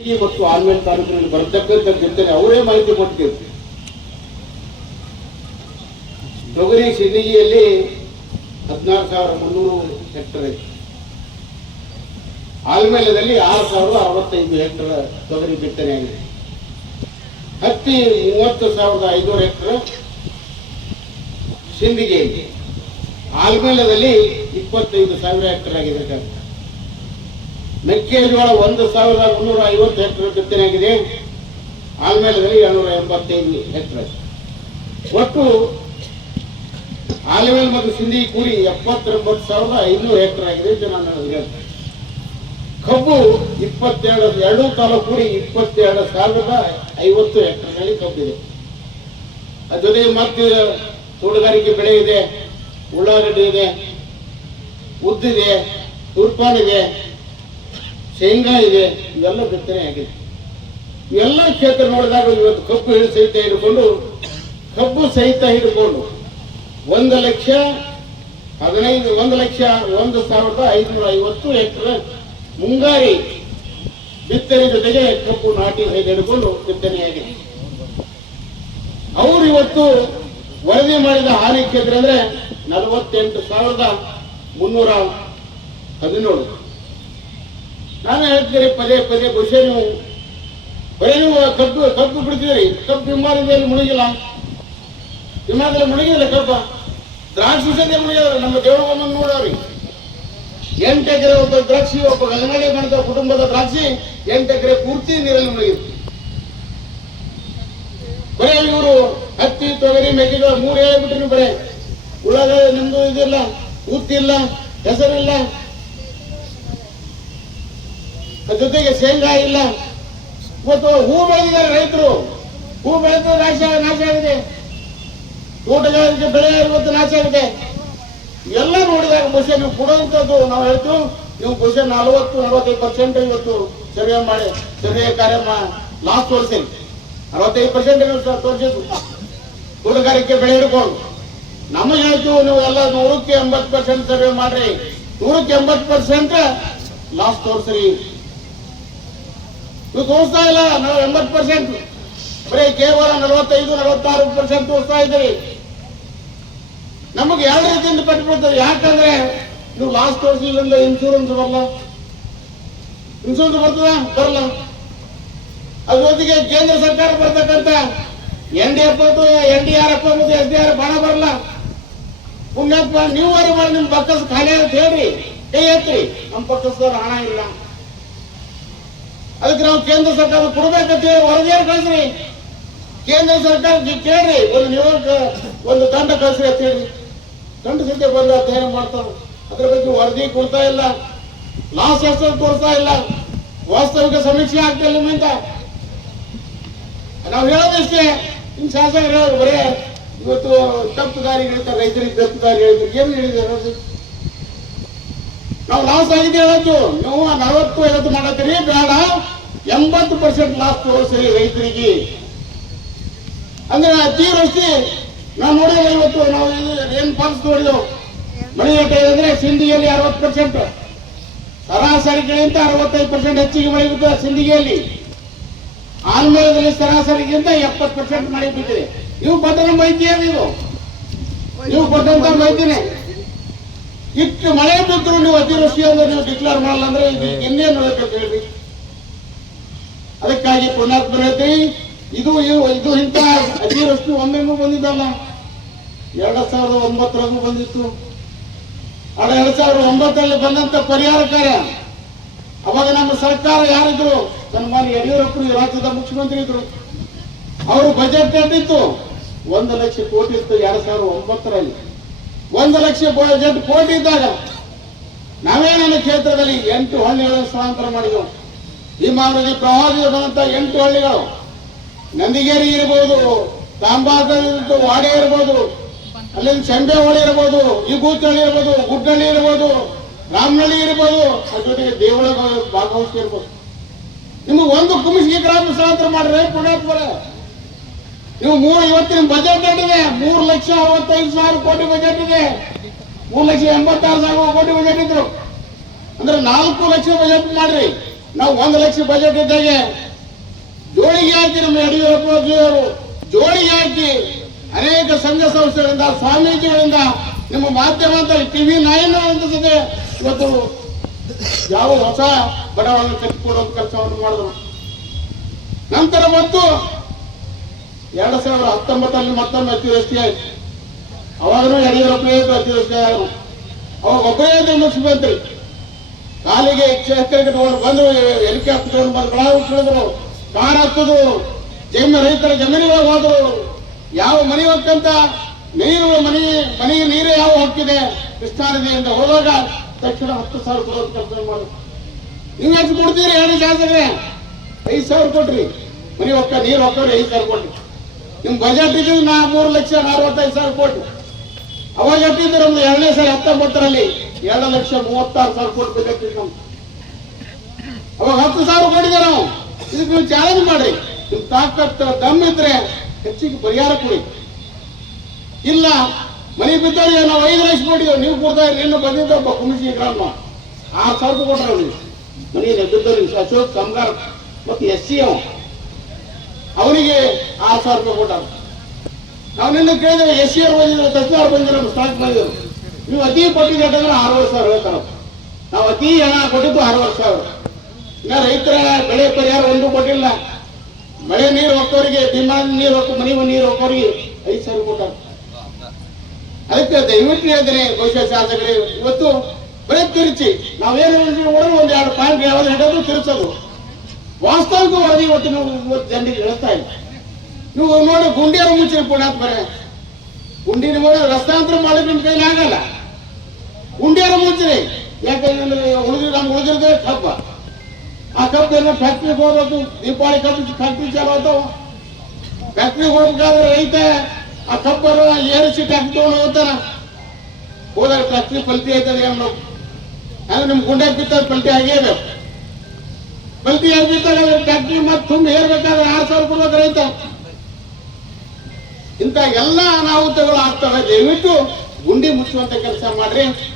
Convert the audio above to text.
ಮತ್ತು ಆಲ್ಮೇಲ್ ತಾಲೂಕಿನಲ್ಲಿ ಬರತಕ್ಕಂಥ ಜನತೆ ಅವರೇ ಮಾಹಿತಿ ಕೊಟ್ಟಿರ್ತೀವಿ ತೊಗರಿ ಸಿಂದಗಿಯಲ್ಲಿ ಹದಿನಾರು ಸಾವಿರ ಮುನ್ನೂರು ಹೆಕ್ಟರ್ ಐತಿ. ಆಲ್ಮೇಲದಲ್ಲಿ ಆರು ಸಾವಿರದ ಅರವತ್ತೈದು ಹೆಕ್ಟರ್ ತೊಗರಿ ಬಿತ್ತನೆ ಆಗಿದೆ. ಹತ್ತಿ ಮೂವತ್ತು ಸಾವಿರದ ಐನೂರು ಹೆಕ್ಟರ್ ಸಿಂದಿಗೆ ಆಲ್ಮೇಲದಲ್ಲಿ ಇಪ್ಪತ್ತೈದು ಸಾವಿರ ಹೆಕ್ಟರ್ ಆಗಿದೆ ಮೆಕ್ಕೆಜೋಳ ಒಂದು ಸಾವಿರದ ಮುನ್ನೂರ ಐವತ್ತು ಹೆಕ್ಟರ್ ಬಿತ್ತನೆ ಆಗಿದೆ. ಆಲ್ಮೇಲದಲ್ಲಿ ಏಳ್ನೂರ ಎಂಬತ್ತೈದು ಹೆಕ್ಟರ್ ಒಟ್ಟು ಆಲ್ಮೇಲ್ ಮತ್ತು ಸಿಂಧಿ ಕೂಡಿ ಎಪ್ಪತ್ತೊಂಬತ್ತು ಸಾವಿರದ ಐನೂರು ಹೆಕ್ಟರ್ ಆಗಿದೆ ಅಂತ ನಾನು ಹೇಳ್ತೇನೆ. ಕಬ್ಬು ಇಪ್ಪತ್ತೆರಡು, ಎರಡು ತಾಲೂಕು ಕೂಡಿ ಇಪ್ಪತ್ತೆರಡು ಸಾವಿರದ ಐವತ್ತು ಹೆಕ್ಟರ್ನಲ್ಲಿ ಕಬ್ಬಿದೆ. ಜೊತೆಗೆ ಮತ್ತೆ ತೋಟಗಾರಿಕೆ ಬೆಳೆ ಇದೆ, ಉಳ್ಳಾಗಡ್ಡಿ ಇದೆ, ಉದ್ದಿದೆ, ತುರ್ಪಾನ್ ಇದೆ. ಶೇಂಗಾ ಇದೆ ಇವೆಲ್ಲ ಬಿತ್ತನೆ ಆಗಿದೆ. ಎಲ್ಲ ಕ್ಷೇತ್ರ ನೋಡಿದಾಗ ಇವತ್ತು ಕಬ್ಬು ಹಿಡಿ ಸಹಿತ ಹಿಡ್ಕೊಂಡು, ಕಬ್ಬು ಸಹಿತ ಹಿಡ್ಕೊಂಡು ಒಂದು ಲಕ್ಷ ಹದಿನೈದು, ಒಂದು ಲಕ್ಷ ಒಂದು ಸಾವಿರದ ಐದುನೂರ ಐವತ್ತು ಎಕರೆ ಮುಂಗಾರಿ ಬಿತ್ತನೆ ಜೊತೆಗೆ ಕಬ್ಬು ನಾಟಿ ಸಹಿತ ಹಿಡ್ಕೊಂಡು ಬಿತ್ತನೆಯಾಗಿದೆ ಅವರು ಇವತ್ತು ವರದಿ ಮಾಡಿದ ಹಾನಿ ಕ್ಷೇತ್ರ ಅಂದ್ರೆ ನಲವತ್ತೆಂಟು ಸಾವಿರದ ಮುನ್ನೂರ ಹದಿನೇಳು. ನಾನು ಹೇಳ್ತೀರಿ ಪದೇ ಪದೇ ಬಹುಶಃ ನೀವು ಬರೀ ನೀವು ಕಬ್ಬು ಕಬ್ಬು ಬಿಡ್ತೀರಿ. ಕಬ್ಬು ವಿಮಾನದಲ್ಲಿ ಮುಳುಗಿಲ್ಲ. ವಿಮಾನದಲ್ಲಿ ಮುಳುಗಿಲ್ಲ ಕಬ್ಬ. ದ್ರಾಕ್ಷಿ ಮುಳುಗಿಲ್ಲ ನಮ್ಮ ದೇವರನ್ನ ನೋಡವ್ರಿ ಎಂಟು ಎಕರೆ ಒಬ್ಬ ದ್ರಾಕ್ಷಿ, ಒಬ್ಬ ಗಗನಡಿ ಬಂದ ಕುಟುಂಬದ ದ್ರಾಕ್ಷಿ ಎಂಟು ಎಕರೆ ಪೂರ್ತಿ ನೀರಲ್ಲಿ ಮುಳುಗಿತ್ತು. ಬರೇ ಇವರು ಹತ್ತಿ, ತೊಗರಿ, ಮೆಕ್ಕೆಜೋಳ ಮೂರು ಹೇಳ್ಬಿಟ್ರಿ ಬರೇ. ಉಳ್ಳಾಗ ನಿಮ್ದು ಇದಿಲ್ಲ ಉತ್ತಿಲ್ಲ ಹೆಸರಿಲ್ಲ. ಜೊತೆಗೆ ಶೇಂಗಾ ಇಲ್ಲ. ಮತ್ತು ಹೂ ಬೆಳೆದಿದ್ದಾರೆ ರೈತರು. ಹೂ ಬೆಳೆದ ನಾಶ ನಾಶ ಆಗಿದೆ. ತೋಟಗಾರಿಕೆ ಬೆಳೆ ಇವತ್ತು ನಾಶ ಆಗಿದೆ. ಎಲ್ಲ ನೋಡಿದಾಗ ಬಹುಶಃ ನೀವು ಕೊಡುವಂಥದ್ದು ನಾವು ಹೇಳ್ತೀವಿ. ನೀವು ಬಹುಶಃ ನಲವತ್ತು, ನಲವತ್ತೈದು ಪರ್ಸೆಂಟ್ ಇವತ್ತು ಸರ್ವೆ ಮಾಡಿ ಸರ್ವೆ ಕಾರ್ಯ ಲಾಸ್ಟ್ ತೋರಿಸಿ ಅರವತ್ತೈದು ಪರ್ಸೆಂಟ್ ತೋರಿಸಿದ್ರು ತೋಟಗಾರಿಕೆ ಬೆಳೆ ಹಿಡ್ಕೊಂಡು. ನಮಗೆ ಹೇಳ್ತೀವಿ ನೀವು ಎಲ್ಲ ನೂರಕ್ಕೆ ಎಂಬತ್ತು ಪರ್ಸೆಂಟ್ ಸರ್ವೆ ಮಾಡ್ರಿ. ನೂರಕ್ಕೆ ಎಂಬತ್ತು ಪರ್ಸೆಂಟ್ ಲಾಸ್ಟ್ ತೋರಿಸ್ರಿ ನೀವು ತೋರಿಸ್ತಾ ಇಲ್ಲ. ನಾವು ಎಂಬತ್ತು ಪರ್ಸೆಂಟ್ ಬರೀ ಕೇವಲ ನಲವತ್ತೈದು ನಲವತ್ತಾರು ಪರ್ಸೆಂಟ್ ತೋರಿಸ್ತಾ ಇದ್ದೀರಿ ನಮಗೆ ಯಾವ ರೀತಿಯಿಂದ ಪಟ್ಬಿಡ್ತದೆ ಯಾಕಂದ್ರೆ ನೀವು ಲಾಸ್ಟ್ ತೋರಿಸಲಿಲ್ಲ ಇನ್ಶೂರೆನ್ಸ್ ಬರಲ್ಲ. ಇನ್ಶೂರೆನ್ಸ್ ಬರ್ತದ? ಬರಲ್ಲ. ಅದ್ರ ಜೊತೆಗೆ ಕೇಂದ್ರ ಸರ್ಕಾರ ಬರ್ತಕ್ಕಂಥ N D F N D R F ಮತ್ತು ಎಸ್ ಡಿ ಆರ್ ಹಣ ಬರಲ್ಲ. ಪುಣ್ಯಪ್ಪ ನೀವು ಮಾಡಿ ನಿಮ್ ಪಕ್ಕಸ್ ಖಾಲಿ ಅಂತ ಹೇಳ್ರಿ. ಕೈ ಎತ್ತಿ. ನಮ್ಮ ಪಕ್ಕಸ್ದವ್ರ ಹಣ ಇಲ್ಲ. ಅದಕ್ಕೆ ನಾವು ಕೇಂದ್ರ ಸರ್ಕಾರ ಕೊಡಬೇಕಂತ ವರದಿಯ ಕಳಿಸ್ರಿ. ಕೇಂದ್ರ ಸರ್ಕಾರ ಕೇಳ್ರಿ, ಒಂದು ನಿಯೋಗ ಒಂದು ದಂಡ ಕಳಿಸ್ರಿ ಅಂತ ಹೇಳಿ. ತಂಡ ಸದ್ಯ ಬಂದ ಅಧ್ಯಯನ ಮಾಡ್ತಾರ ಅದ್ರ ಬಗ್ಗೆ ವರದಿ ಕೊಡ್ತಾ ಇಲ್ಲ. ಲಾಸ್ ಎಷ್ಟು ತೋರಿಸ್ತಾ ಇಲ್ಲ. ವಾಸ್ತವಿಕ ಸಮೀಕ್ಷೆ ಆಗ್ತಾ ಇಲ್ಲ ನಿಮ್ಮಿಂದ. ನಾವು ಹೇಳೋದಷ್ಟೇ ನಿಮ್ ಶಾಸಕರು ಹೇಳೋದು ಬರೇ, ಇವತ್ತು ತಪ್ಪು ದಾರಿ ಹೇಳ್ತಾರೆ ರೈತರಿಗೆ ತಪ್ಪು ದಾರಿ ಹೇಳಿದ್ರು ಏನು ಅದು? ನಾವು ಲಾಸ್ ಆಗಿದೆ ಹೇಳೋದು. ನೀವು ನಲವತ್ತು ಐವತ್ತು ಮಾಡತ್ತೀರಿ, ಬೇಡ. ಎಂಬತ್ತು ಪರ್ಸೆಂಟ್ ಲಾಸ್ ತೋರಿಸಿ ರೈತರಿಗೆ. ಅಂದ್ರೆ ಅತಿವೃಷ್ಟಿ ನಾವು ನೋಡಿದ್ರೆ ಇವತ್ತು, ನಾವು ಏನ್ ಫಾಲ್ಸ್ ನೋಡಿದೆವು. ಮಳೆ ಅಂದ್ರೆ ಸಿಂಧಿಗೆಯಲ್ಲಿ ಅರವತ್ತು ಪರ್ಸೆಂಟ್. ಸರಾಸರಿಗಿಂತ ಅರವತ್ತೈದು ಪರ್ಸೆಂಟ್ ಹೆಚ್ಚಿಗೆ ಮಳೆ ಬಿದ್ದ ಸಿಂಧಿಗೆಯಲ್ಲಿ ಆಲ್ಮೇಲದಲ್ಲಿ ಸರಾಸರಿಗಿಂತ ಎಪ್ಪತ್ತು ಪರ್ಸೆಂಟ್ ಮಳೆ ಬಿದ್ದಿದೆ ನೀವು ಕೊಟ್ಟ ಮಾಹಿತಿ ನೀವು ನೀವು ಕೊಟ್ಟಂತ ಮಾಹಿತಿನೇ. ಇಷ್ಟು ಮಳೆ ಬಿದ್ದರೂ ನೀವು ಅತಿವೃಷ್ಟಿ ಅಂದ್ರೆ ನೀವು ಡಿಕ್ಲೇರ್ ಮಾಡಲ್ಲ ಅಂದ್ರೆ ಇನ್ನೇನು ಹೇಳ್ಬೇಕು? ಹೇಳಿ ಅದಕ್ಕಾಗಿ ಪುನಃ ಹೇಳ್ತೀವಿ ಇದು ಇದು- ಇಂಥ ಅತಿವೃಷ್ಟಿ ಒಮ್ಮೆಮ್ಮೆ ಬಂದಿದ್ದಲ್ಲ. ಎರಡ್ ಸಾವಿರದ ಒಂಬತ್ತರಾಗೂ ಬಂದಿತ್ತು. ಆಗ ಎರಡ್ ಸಾವಿರದ ಒಂಬತ್ತರಲ್ಲಿ ಬಂದಂತ ಪರಿಹಾರ ಕಾರ್ಯ, ಅವಾಗ ನಮ್ಮ ಸರ್ಕಾರ ಯಾರಿದ್ರು ಸನ್ಮಾನ್ಯ ಯಡಿಯೂರಪ್ಪರು ಈ ರಾಜ್ಯದ ಮುಖ್ಯಮಂತ್ರಿ ಇದ್ರು. ಅವರು ಬಜೆಟ್ ಕಟ್ಟಿತ್ತು. ಒಂದು ಲಕ್ಷ ಕೋಟಿ ಇತ್ತು ಎರಡ್ ಸಾವಿರದ ಒಂಬತ್ತರಲ್ಲಿ. ಒಂದು ಲಕ್ಷ ಬಜೆಟ್ ಕೋಟಿ ಇದ್ದಾಗ, ನಾವೇ ನನ್ನ ಕ್ಷೇತ್ರದಲ್ಲಿ ಎಂಟು ಹಳ್ಳಿಗಳನ್ನು ಸ್ಥಳಾಂತರ ಮಾಡಿದೆವು. ಭೀಮಾವತಿ ಪ್ರವಾಹದಿಂದ ಬಂದಂತ ಎಂಟು ಹಳ್ಳಿಗಳು. ನಂದಿಗೇರಿ ಇರ್ಬೋದು ತಾಂಬಾದ ವಾಡೆ ಇರ್ಬೋದು, ಅಲ್ಲಿಂದ ಸಂಡೆ ಹೊಳೆ ಇರ್ಬೋದು ಇಗೂತಳ್ಳಿ ಇರ್ಬೋದು, ಗುಡ್ಡಳ್ಳಿ ಇರ್ಬೋದು, ರಾಮನಳ್ಳಿ ಇರ್ಬೋದು ಅದ್ರ ಜೊತೆಗೆ ದೇವಳ ಭಾಗವಹಿಸಿ ಇರ್ಬೋದು. ನಿಮಗೆ ಒಂದು ಕುಮಿಸಿಗೆ ಗ್ರಾಮ ಸ್ಥಳಾಂತರ ಮಾಡ್ರೆ ಪುಣ್ಯಾತ್ಮರ ನೀವು ಮೂರು ಇವತ್ತಿನ ಬಜೆಟ್ ಇದೆ ಮೂರು ಲಕ್ಷ ಅರವತ್ತೈದು ಸಾವಿರ ಕೋಟಿ ಬಜೆಟ್ ಇದೆ. ಮೂರು ಲಕ್ಷ ಎಂಬತ್ತಾರು ಸಾವಿರ ಕೋಟಿ ಬಜೆಟ್ ಇದ್ರು. ಅಂದ್ರೆ ನಾಲ್ಕು ಲಕ್ಷ ಬಜೆಟ್ ಮಾಡ್ರಿ. ನಾವು ಒಂದು ಲಕ್ಷ ಬಜೆಟ್ ಇದ್ದಾಗೆ ಜೋಳಿಗೆ ಹಾಕಿ ನಮ್ಮ ಯಡಿಯೂರಪ್ಪ ಅವರು ಜೋಳಿಗೆ ಹಾಕಿ ಅನೇಕ ಸಂಘ ಸಂಸ್ಥೆಗಳಿಂದ, ಸ್ವಾಮೀಜಿಗಳಿಂದ, ನಿಮ್ಮ ಮಾಧ್ಯಮದಲ್ಲಿ ಟಿವಿ ನೈನ್ ಅಂತ ಜೊತೆ ಇವತ್ತು ಯಾವ ಹೊಸ ಬಡವರನ್ನು ಕಟ್ಟಿಕೊಡುವ ಕೆಲಸವನ್ನು ಮಾಡಿದ್ರು. ನಂತರ ಮತ್ತು ಎರಡ್ ಸಾವಿರದ ಹತ್ತೊಂಬತ್ತರಲ್ಲಿ ಮತ್ತೊಮ್ಮೆ ಅತಿವೃಷ್ಟಿ ಆಯ್ತು. ಅವಾಗ ಯಡಿಯೂರಪ್ಪ ಅತಿವೃಷ್ಟಿ ಆದರು. ಅವಾಗ ಒಬ್ಬರೇ ಮುಖ್ಯಮಂತ್ರಿ ಕಾಲಿಗೆ ಕಟ್ಕೊಂಡು ಬಂದು ಹೆಲಿಕಾಪ್ಟರ್ ಬಂದು ಒಳಗೆ ಇಳಿದ್ರು ಕಾರ್ ಹತ್ತದು ಜಮೀನು ರೈತರ ಜಮೀನುಗಳಿಗೆ ಹೋದ್ರು. ಯಾವ ಮನೆ ಹೋಗ್ತಂತ? ನೀರು, ಮನೆ ಮನೆಗೆ ನೀರು ಯಾವ ಹೋಗ್ತಿದೆ? ಕೃಷ್ಣಾ ಅಂತ ಹೋದಾಗ ತಕ್ಷಣ ಹತ್ತು ಸಾವಿರ ಕೊಡೋದು ಕೆಲಸ ಮಾಡಿ. ನೀವು ಎಷ್ಟು ಕೊಡ್ತೀರಿ ಹೇಳಿ ಶಾಸಕರೇ? ಐದು ಸಾವಿರ ಕೊಟ್ರಿ. ಮನೆ ಹೊಕ್ಕ ನೀರು ಹೊಕ್ಕವ್ರಿ ಐದು ಸಾವಿರ ಕೊಟ್ರಿ. ನಿಮ್ ಬಜೆಟ್ ಇದ್ದು ನಾ ಮೂರು ಲಕ್ಷ ಅರವತ್ತೈದು ಸಾವಿರ ಕೊಡ್ರಿ ಅವಾಗ ಎಷ್ಟಿದ್ರು ಒಂದು ಎರಡನೇ ಸಲ ಹತ್ತೊಂಬತ್ತರಲ್ಲಿ. ಎರಡು ಲಕ್ಷ ಮೂವತ್ತಾರು ಸಾವಿರ ಕೋಟಿ ಬಜೆಟ್ ನಮ್ಗೆ ಅವಾಗ ಹತ್ತು ಸಾವಿರ ಕೊಟ್ಟಿದ್ದೆ ನಾವು. ಇದಕ್ಕೆ ನೀವು ಚಾಲೆಂಜ್ ಮಾಡ್ರಿ. ನಿಮ್ ತಾಕತ್ ದಮ್ ಇದ್ರೆ ಹೆಚ್ಚಿಗೆ ಪರಿಹಾರ ಕೊಡಿ. ಇಲ್ಲ, ಮನೆ ಬಿದ್ದಾರೆ ನಾವು ಐದು ಲಕ್ಷ ಕೊಟ್ಟಿದ್ದೇವೆ, ನೀವು ಕೊಡ್ತಾ ಇರಿ ಇನ್ನು ಬಂದಿದ್ದ ಒಬ್ಬ ಕುಮಿಸಿ ಗ್ರಾಮ ಆರು ಸಾವಿರ ಕೊಟ್ರೆ ಅವ್ರಿಗೆ. ಮನೆಯಲ್ಲಿ ಬಿದ್ದವ್ರಿಗೆ ಅಶೋಕ್ ಕಂಗಾರ್ ಮತ್ತು ಎಸ್ ಸಿ ಅವ ಅವನಿಗೆ ಆರು ಸಾವಿರ ರೂಪಾಯಿ ಕೊಟ್ಟಾರ. ನಾವು ನಿನ್ನೆ ಕೇಳಿದ್ರೆ ಎಸ್ ಸಿ ಅವ್ರು ಬಂದಿದ್ರು, ತಹಸೀಲ್ದಾರ್ ಬಂದಿರೋ ಸ್ಟಾಕ್ ಬಂದಿದ್ರು. ನೀವು ಅತಿ ಕೊಟ್ಟಿದ್ದೆ ಅಂತಂದ್ರೆ ಆರೂವರೆ ಸಾವಿರ ಹೇಳ್ತಾರ ನಾವು ಅತಿ ಹಣ ಕೊಟ್ಟಿದ್ದು ಅರವತ್ತು ಸಾವಿರ. ಇನ್ನ ರೈತರ ಬೆಳೆ ಪರಿಹಾರ ಒಂದು ಕೊಟ್ಟಿಲ್ಲ. ಮಳೆ ನೀರು ಹೋಗೋರಿಗೆ ಡಿಮಾಂಡ್ ನೀರು ಹೋಗ್ತು ಮನೆ ನೀರು ಹೋಗೋರಿಗೆ ಐದು ಸಾವಿರ ಕೊಟ್ಟಾರ. ಅದಕ್ಕೆ ದಯವಿಟ್ಟು ಹೇಳಿದ್ರೆ ಬಹುಶಃ ಶಾಸಕರೇ, ಇವತ್ತು ಬರೀ ತಿರುಚಿ. ನಾವೇನು ಹೊಡೆದು ಒಂದು ಎರಡು ಪಾಯಿಂಟ್ ಯಾವ್ದು ಹೇಳಿದ್ರು ತಿರುಚೋದು. ವಾಸ್ತವಿಕ ವರದಿ ಇವತ್ತು ನಾವು ಇವತ್ತು ಜನರಿಗೆ ಹೇಳ್ತಾ ಇಲ್ಲ ನೀವು ನೋಡಿ ಗುಂಡಿಯ ಮುಚ್ಚಿನ ಪುಣ್ಯಾತ್ ಬರೇ ಗುಂಡಿನ ಮಾಡಿ ರಸ್ತಾಂತರ ಮಾಡೋದು ನಿಮ್ ಕೈಲಿ ಆಗಲ್ಲ. ಗುಂಡಿಯರ ಮುಂಚೆ ಯಾಕಂದ್ರೆ ಉಳಿದ್ರೆ ನಮ್ಗೆ ಉಳಿದಿರೋದೇ ಕಬ್ಬ. ಆ ಕಬ್ಬು ಏನೋ ಫ್ಯಾಕ್ಟ್ರಿಗೆ ಹೋಗ್ಬೇಕು ದೀಪಾವಳಿ ಕಬ್ಬು ಫ್ಯಾಕ್ಟ್ರಿ ಚಾಲು ಆಗ್ತಾವ. ಫ್ಯಾಕ್ಟ್ರಿಗೆ ಹೋಗ್ಬೇಕಾದ್ರೆ ರೈತ ಆ ಕಬ್ಬರ ಏರಿಸಿ ಟ್ಯಾಕ್ಟ್ರಿ ತಗೊಂಡು ಹೋಗ್ತಾನ. ಹೋದಾಗ ಫ್ಯಾಕ್ಟ್ರಿ ಪಲ್ಟಿ ಆಯ್ತದೆ ಏನು. ಅಂದ್ರೆ ನಿಮ್ ಗುಂಡೆ ಬಿತ್ತ ಪಲ್ಟಿ ಆಗೇಬೇಕು ಪಲ್ಟಿ ಬಿತ್ತಾಗ ಫ್ಯಾಕ್ಟ್ರಿ ಮತ್ತೆ ತುಂಬ ಏರ್ಬೇಕಾದ್ರೆ ಆರು ಸಾವಿರ ರೂಪಾಯಿ ರೈತ. ಇಂಥ ಎಲ್ಲ ಅನಾಹುತಗಳು ಆಗ್ತವೆ ದಯವಿಟ್ಟು ಗುಂಡಿ ಮುಚ್ಚುವಂತ ಕೆಲಸ ಮಾಡ್ರಿ.